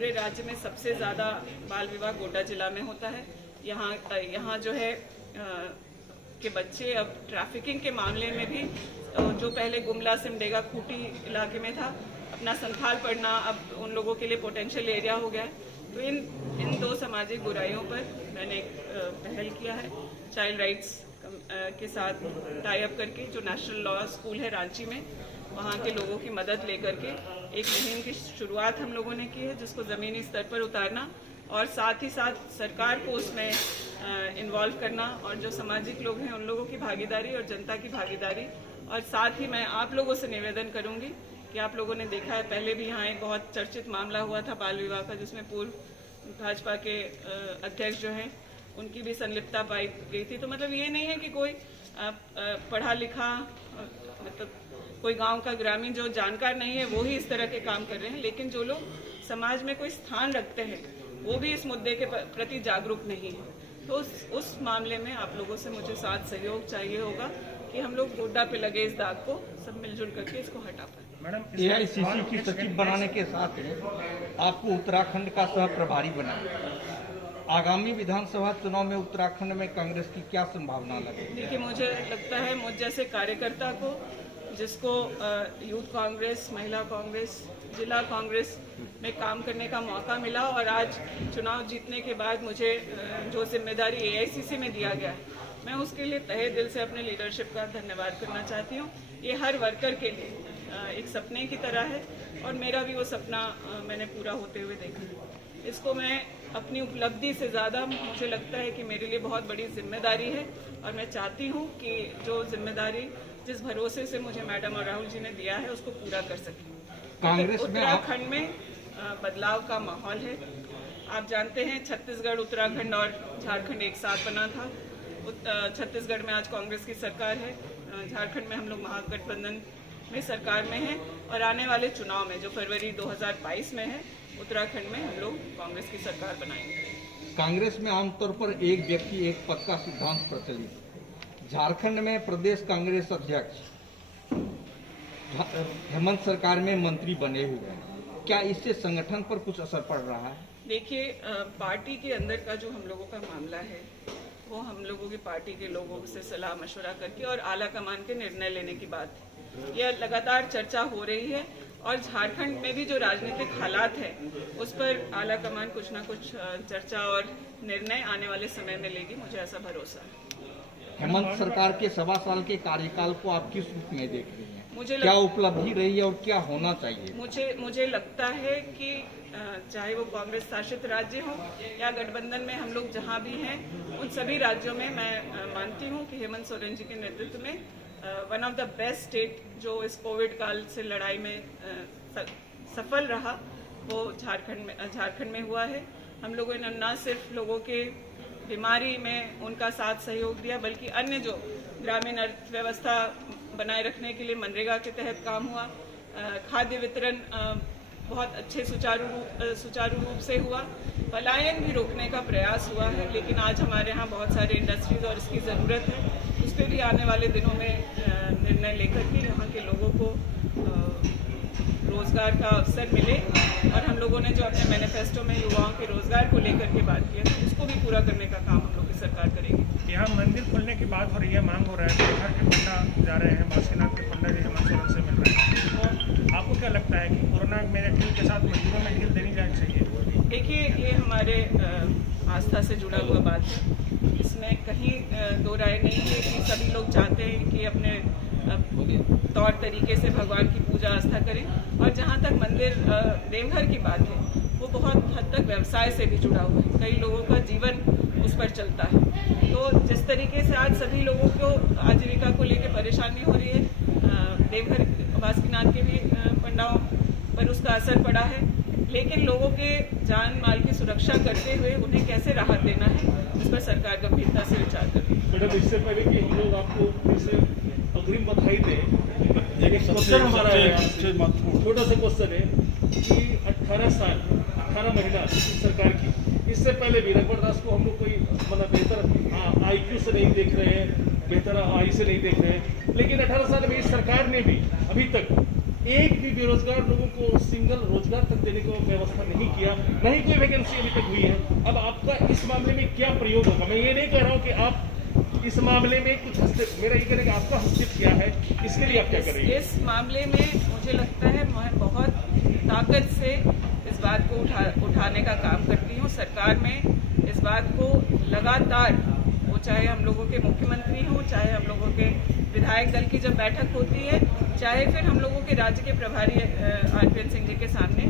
पूरे राज्य में सबसे ज़्यादा बाल विवाह गोड्डा जिला में होता है। यहाँ जो है के बच्चे अब ट्रैफिकिंग के मामले में भी जो पहले गुमला सिमडेगा खूंटी इलाके में था, अपना संथाल पढ़ना अब उन लोगों के लिए पोटेंशियल एरिया हो गया है। तो इन दो सामाजिक बुराइयों पर मैंने एक पहल किया है चाइल्ड राइट्स के साथ टाई अप करके, जो नेशनल लॉ स्कूल है रांची में, वहाँ के लोगों की मदद लेकर के एक मुहिम की शुरुआत हम लोगों ने की है, जिसको ज़मीनी स्तर पर उतारना और साथ ही साथ सरकार को उसमें इन्वॉल्व करना और जो सामाजिक लोग हैं उन लोगों की भागीदारी और जनता की भागीदारी। और साथ ही मैं आप लोगों से निवेदन करूंगी कि आप लोगों ने देखा है पहले भी यहाँ एक बहुत चर्चित मामला हुआ था बाल विवाह का, जिसमें पूर्व भाजपा के अध्यक्ष जो हैं उनकी भी संलिप्तता पाई गई थी। तो मतलब ये नहीं है कि कोई पढ़ा लिखा मतलब कोई गांव का ग्रामीण जो जानकार नहीं है वो ही इस तरह के काम कर रहे हैं, लेकिन जो लोग समाज में कोई स्थान रखते हैं वो भी इस मुद्दे के प्रति जागरूक नहीं है। तो उस मामले में आप लोगों से मुझे साथ सहयोग चाहिए होगा कि हम लोग गोड्डा पे लगे इस दाग को सब मिलजुल करके इसको हटा पाए। मैडम, AICC की सचिव बनाने के साथ आपको उत्तराखंड का सह प्रभारी बनाया। आगामी विधानसभा चुनाव में उत्तराखंड में कांग्रेस की क्या संभावना लगे? देखिए, मुझे लगता है मुझ जैसे कार्यकर्ता को, जिसको यूथ कांग्रेस, महिला कांग्रेस, जिला कांग्रेस में काम करने का मौका मिला और आज चुनाव जीतने के बाद मुझे जो जिम्मेदारी AICC में दिया गया है, मैं उसके लिए तहे दिल से अपने लीडरशिप का धन्यवाद करना चाहती हूँ। ये हर वर्कर के लिए एक सपने की तरह है और मेरा भी वो सपना मैंने पूरा होते हुए देखा है। इसको मैं अपनी उपलब्धि से ज़्यादा मुझे लगता है कि मेरे लिए बहुत बड़ी जिम्मेदारी है और मैं चाहती हूँ कि जो जिम्मेदारी जिस भरोसे से मुझे मैडम और राहुल जी ने दिया है उसको पूरा कर सकें। कांग्रेस उत्तराखंड में बदलाव का माहौल है। आप जानते हैं छत्तीसगढ़, उत्तराखंड और झारखंड एक साथ बना था। छत्तीसगढ़ में आज कांग्रेस की सरकार है, झारखंड में हम लोग महागठबंधन में सरकार में हैं और आने वाले चुनाव में जो फरवरी 2022 में है, उत्तराखंड में हम लोग कांग्रेस की सरकार बनाएंगे। कांग्रेस में आमतौर पर एक व्यक्ति एक पद का सिद्धांत प्रचलित है। झारखंड में प्रदेश कांग्रेस अध्यक्ष हेमंत सरकार में मंत्री बने हुए हैं, क्या इससे संगठन पर कुछ असर पड़ रहा है? देखिए, पार्टी के अंदर का जो हम लोगों का मामला है वो हम लोगों की पार्टी के लोगों से सलाह मशवरा करके और आला कमान के निर्णय लेने की बात है। यह लगातार चर्चा हो रही है और झारखंड में भी जो राजनीतिक हालात है उस पर आला कमान कुछ ना कुछ चर्चा और निर्णय आने वाले समय में लेगी, मुझे ऐसा भरोसा है। हेमंत सरकार के 1.25 साल के कार्यकाल को आप किस रूप में देख रही हैं? क्या उपलब्धि रही है और क्या होना चाहिए? मुझे लगता है कि चाहे वो कांग्रेस शासित राज्य हो या गठबंधन में हम लोग जहाँ भी हैं, उन सभी राज्यों में मैं मानती हूँ कि हेमंत सोरेन जी के नेतृत्व में one of the best state जो इस कोविड काल से लड़ाई में सफल रहा वो झारखंड में हुआ है। हम लोगों ने न सिर्फ लोगों के बीमारी में उनका साथ सहयोग दिया, बल्कि अन्य जो ग्रामीण अर्थव्यवस्था बनाए रखने के लिए मनरेगा के तहत काम हुआ, खाद्य वितरण बहुत अच्छे सुचारू रूप से हुआ, पलायन भी रोकने का प्रयास हुआ है। लेकिन आज हमारे यहाँ बहुत सारे इंडस्ट्रीज और इसकी ज़रूरत है, उस पर भी आने वाले दिनों में निर्णय लेकर के यहाँ के लोगों को रोजगार का अवसर मिले और हम लोगों ने जो अपने मैनिफेस्टो में युवाओं के रोजगार को लेकर के बात की है उसको भी पूरा करने का काम हम लोग की सरकार करेगी। यहाँ मंदिर खुलने की बात हो रही है, मांग हो रहा है, देवघर के पंडा जा रहे हैं, बासीनाथ के पंडा जी हेमंत सोरेन से मिल रहे हैं, तो आपको क्या लगता है कि कोरोना मेरे ढील के साथ मंदिरों में ढील देनी जानी चाहिए? देखिए, ये हमारे आस्था से जुड़ा हुआ बात है, इसमें कहीं दो राय नहीं है कि सभी लोग चाहते हैं कि अपने तौर तरीके से भगवान की पूजा आस्था करें। और जहाँ तक मंदिर देवघर की बात है वो बहुत हद तक व्यवसाय से भी जुड़ा हुआ है, कई लोगों का जीवन उस पर चलता है। तो जिस तरीके से आज सभी लोगों को आजीविका को लेकर परेशानी हो रही है, देवघर बासुकीनाथ के भी पंडाओं पर उसका असर पड़ा है, लेकिन लोगों के जान माल की सुरक्षा करते हुए उन्हें कैसे राहत देना है उस पर सरकार गंभीरता से विचार कर रही है। मैडम, इससे पहले कि हम लोग आपको फिर से अग्रिम बधाई दें, एक क्वेश्चन हमारा छोटा सा क्वेश्चन है कि 18 महीना सरकार की, इससे पहले भी रघुवर दास को हम लोग कोई मतलब बेहतर IQ से नहीं देख रहे हैं, बेहतर आई से नहीं देख रहे हैं, लेकिन 18 साल में इस सरकार ने भी अभी तक एक भी बेरोजगार लोगों को सिंगल रोजगार तक देने की व्यवस्था नहीं किया, नहीं कोई वैकेंसी अभी तक हुई है। अब आपका इस मामले में क्या प्रयोग होगा? मैं ये नहीं कह रहा हूँ कि आप इस मामले में कुछ हस्तक्षेप, मेरा ये कहने का आपका हस्तक्षेप क्या है, इसके लिए आप क्या करेंगे? इस मामले में मुझे लगता है मैं बहुत ताकत से इस बात को उठाने का काम करती हूँ। सरकार में इस बात को लगातार, वो चाहे हम लोगों के मुख्यमंत्री हों, चाहे हम लोगों के विधायक दल की जब बैठक होती है, चाहे फिर हम लोगों के राज्य के प्रभारी आरपीएन सिंह जी के सामने,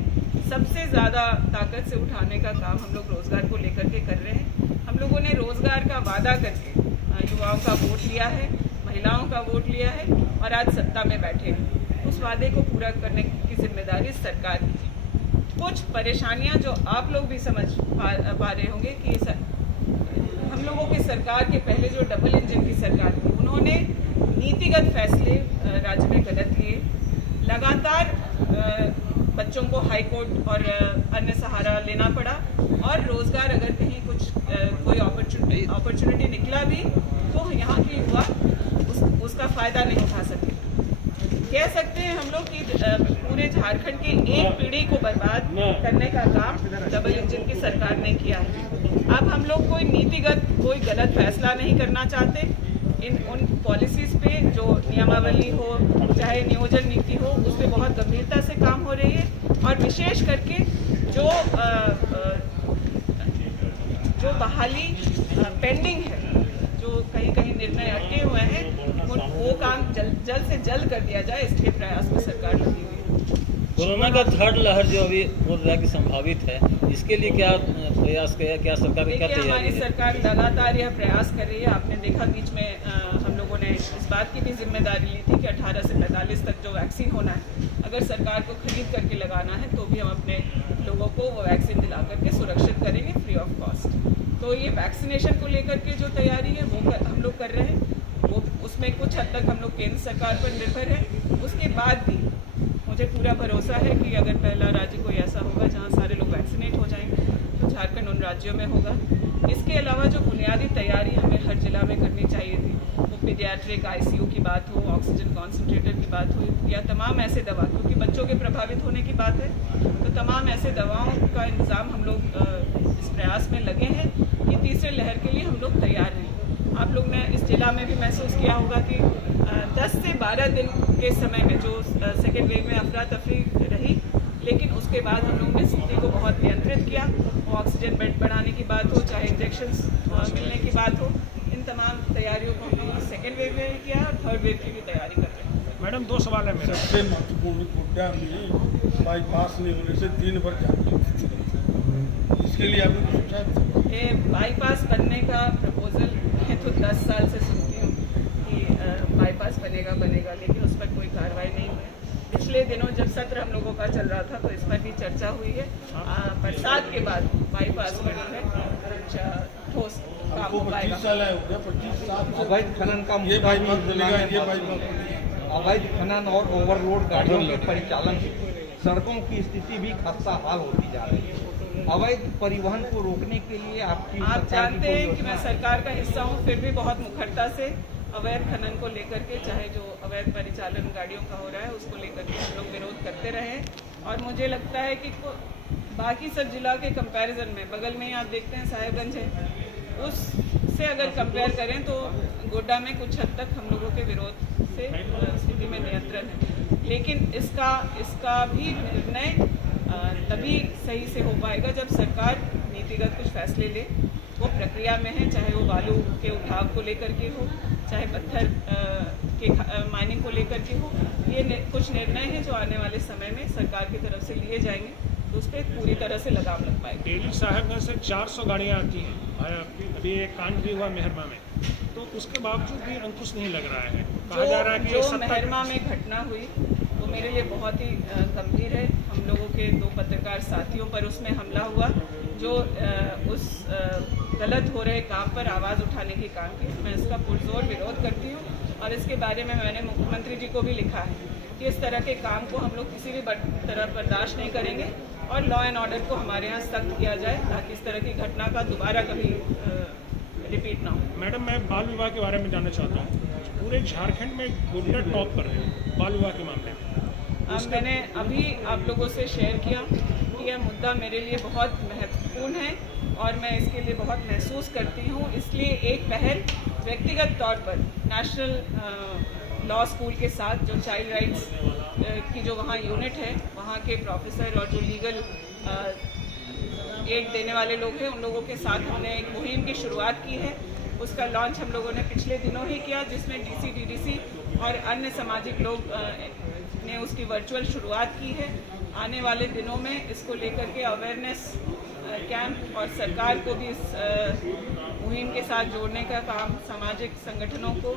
सबसे ज़्यादा ताकत से उठाने का काम हम लोग रोजगार को लेकर के कर रहे हैं। हम लोगों ने रोजगार का वादा करके युवाओं का वोट लिया है, महिलाओं का वोट लिया है और आज सत्ता में बैठे हैं। उस वादे को पूरा करने की जिम्मेदारी सरकार की है। कुछ परेशानियां जो आप लोग भी समझ पा रहे होंगे कि हम लोगों की सरकार के पहले जो डबल इंजन की सरकार थी, उन्होंने नीतिगत फैसले राज्य में गलत लिए। लगातार बच्चों को हाई कोर्ट और अन्य सहारा लेना पड़ा और रोजगार अगर कहीं कुछ कोई अपॉर्चुनिटी निकला भी तो यहाँ के युवा उसका फायदा नहीं उठा सके। कह सकते हैं हम लोग कि पूरे झारखंड की एक पीढ़ी को बर्बाद करने का काम डबल इंजन की सरकार ने किया है। अब हम लोग कोई नीतिगत कोई गलत फैसला नहीं करना चाहते। उन पॉलिसीज पे जो नियमावली हो चाहे नियोजन नीति हो, उस पर बहुत गंभीरता से काम हो रही है और विशेष करके जो बहाली पेंडिंग है, जो कहीं कहीं निर्णय अटके हुए हैं, वो काम जल्द से जल्द कर दिया जाए, इसके प्रयास में सरकार लगी हुई है। कोरोना का थर्ड लहर जो अभी बोल रहा है कि संभावित है, इसके लिए क्या प्रयास किया, क्या सरकार की क्या तैयारी है? हमारी सरकार लगातार यह प्रयास कर रही है। आपने देखा बीच में हम लोगों ने इस बात की भी जिम्मेदारी ली थी कि 18 से 45 तक जो वैक्सीन होना है, अगर सरकार को खरीद करके लगाना है तो भी हम अपने लोगों को वो वैक्सीन दिला करके सुरक्षित करेंगे फ्री ऑफ कॉस्ट। तो ये वैक्सीनेशन को लेकर के जो तैयारी है वो हम लोग कर रहे हैं। वो उसमें कुछ हद तक हम लोग केंद्र सरकार पर निर्भर है। उसके बाद भी मुझे पूरा भरोसा है कि अगर पहला राज्य कोई ऐसा होगा जहां सारे लोग वैक्सीनेट हो जाएंगे तो झारखंड उन राज्यों में होगा। इसके अलावा जो बुनियादी तैयारी हमें हर जिला में करनी चाहिए थी, वो पीडियाट्रिक आईसीयू की बात हो, ऑक्सीजन कॉन्सेंट्रेटर की बात हो, या तमाम ऐसे दवा, क्योंकि बच्चों के प्रभावित होने की बात है, तो तमाम ऐसे दवाओं का इंतज़ाम हम लोग इस प्रयास में लगे हैं कि तीसरे लहर के लिए हम लोग तैयार हैं। आप लोग ने इस जिला में भी महसूस किया होगा कि 10 से 12 दिन के समय में जो सेकेंड वेव में अफरा तफरी रही, लेकिन उसके बाद हम लोगों ने स्थिति को बहुत नियंत्रित किया। वो ऑक्सीजन बेड बढ़ाने की बात हो, चाहे इंजेक्शंस मिलने की बात हो, इन तमाम तैयारियों को हम लोग सेकेंड वेव में भी किया और थर्ड वेव की भी तैयारी कर रहे हैं। मैडम 2 सवाल है मेरा। सबसे महत्वपूर्ण मुद्दा में बाईपास नहीं होने से 3 बार जाती थी, इसके लिए आपने कुछ सोचा था? ये बाईपास बनने का प्रपोजल मैं तो 10 साल से सुनती हूँ कि बाईपास बनेगा, लेकिन उस पर कोई कार्रवाई नहीं हुई। पिछले दिनों जब सत्र हम लोगों का चल रहा था तो इस पर भी चर्चा हुई है। बरसात के बाद बाईपास पर जो है ठोस काम हो पाएगा। 25 साल हो गया, 25 साल अवैध खनन का ये मुद्दा भी बाईपास बनेगा, ये जिला में बाईपास बनेगा। अवैध खनन और ओवरलोड गाड़ियों के परिचालन से सड़कों की स्थिति भी खस्ता हाल होती जा रही है। अवैध परिवहन को रोकने के लिए आप जानते हैं कि मैं सरकार का हिस्सा हूँ, फिर भी बहुत मुखरता से अवैध खनन को लेकर के, चाहे जो अवैध परिचालन गाड़ियों का हो रहा है उसको लेकर के हम लोग विरोध करते रहे हैं। और मुझे लगता है कि बाकी सब जिला के कंपैरिजन में बगल में ही आप देखते हैं साहेबगंज है, उससे अगर कंपेयर करें तो गोड्डा में कुछ हद तक हम लोगों के विरोध से स्थिति में नियंत्रण है। लेकिन इसका भी निर्णय तभी सही से हो पाएगा जब सरकार नीतिगत कुछ फैसले ले। वो प्रक्रिया में है, चाहे वो बालू के उठाव को लेकर के हो, चाहे पत्थर के माइनिंग को लेकर के हो। ये कुछ निर्णय हैं जो आने वाले समय में सरकार की तरफ से लिए जाएंगे, तो उस पर पूरी तरह से लगाम लग पाएगी। डेली साहेबगंज से 400 गाड़ियाँ आती हैं। अभी एक कांड भी हुआ मेहरमा में, तो उसके बावजूद भी अंकुश नहीं लग रहा है। कहा जा रहा है कि जो मेहरमा में घटना हुई वो मेरे लिए बहुत ही गंभीर है। हम लोगों के 2 पत्रकार साथियों पर उसमें हमला हुआ, जो उस गलत हो रहे काम पर आवाज़ उठाने की काम की। मैं इसका पुरजोर विरोध करती हूँ और इसके बारे में मैंने मुख्यमंत्री जी को भी लिखा है कि इस तरह के काम को हम लोग किसी भी तरह बर्दाश्त नहीं करेंगे और लॉ एंड ऑर्डर को हमारे यहाँ सख्त किया जाए ताकि इस तरह की घटना का दोबारा कभी रिपीट ना हो। मैडम, मैं बाल विवाह के बारे में जानना चाहता हूँ। पूरे झारखंड में गोड्डा टॉप पर है बाल विवाह के मामले में। मैंने अभी आप लोगों से शेयर किया कि यह मुद्दा मेरे लिए बहुत महत्वपूर्ण है और मैं इसके लिए बहुत महसूस करती हूँ। इसलिए एक पहल व्यक्तिगत तौर पर नेशनल लॉ स्कूल के साथ जो चाइल्ड राइट्स की जो वहाँ यूनिट है, वहाँ के प्रोफेसर और जो लीगल एड देने वाले लोग हैं, उन लोगों के साथ हमने एक मुहिम की शुरुआत की है। उसका लॉन्च हम लोगों ने पिछले दिनों ही किया, जिसमें DC, DDC और अन्य सामाजिक लोग ने उसकी वर्चुअल शुरुआत की है। आने वाले दिनों में इसको लेकर के अवेयरनेस कैंप और सरकार को भी इस मुहिम के साथ जोड़ने का काम, सामाजिक संगठनों को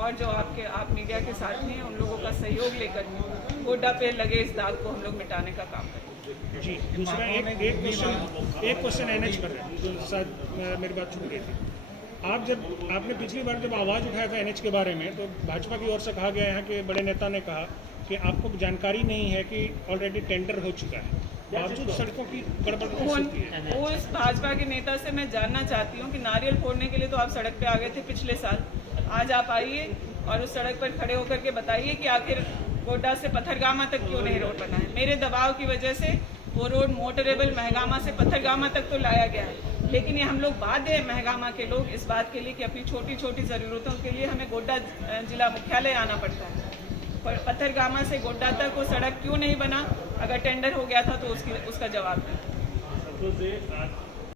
और जो आप मीडिया के साथी हैं उन लोगों का सहयोग लेकर गोड्डा पे लगे इस दाग को हम लोग मिटाने का काम करेंगे। जी, दूसरा एक क्वेश्चन NH पर है, शायद मेरी बात छूट गई थी। आपने पिछली बार जब आवाज़ उठाया था NH के बारे में, तो भाजपा की ओर से कहा गया है कि बड़े नेता ने कहा कि आपको जानकारी नहीं है कि ऑलरेडी टेंडर हो चुका है, बावजूद सड़कों की गड़बड़ हो सकती है। वो इस भाजपा के नेता से मैं जानना चाहती हूँ कि नारियल फोड़ने के लिए तो आप सड़क पे आ गए थे पिछले साल, आज आप आइए और उस सड़क पर खड़े होकर के बताइए कि आखिर गोड्डा से पत्थरगामा तक क्यों नहीं रोड बना है। मेरे दबाव की वजह से वो रोड मोटरेबल महगामा से पत्थरगामा तक तो लाया गया है, लेकिन ये हम लोग बाध्य हैं महगामा के लोग इस बात के लिए कि अपनी छोटी छोटी ज़रूरतों के लिए हमें गोड्डा जिला मुख्यालय आना पड़ता है। पर पत्थरगामा से गोड्डा तक वो सड़क क्यों नहीं बना? अगर टेंडर हो गया था तो उसका जवाब दें।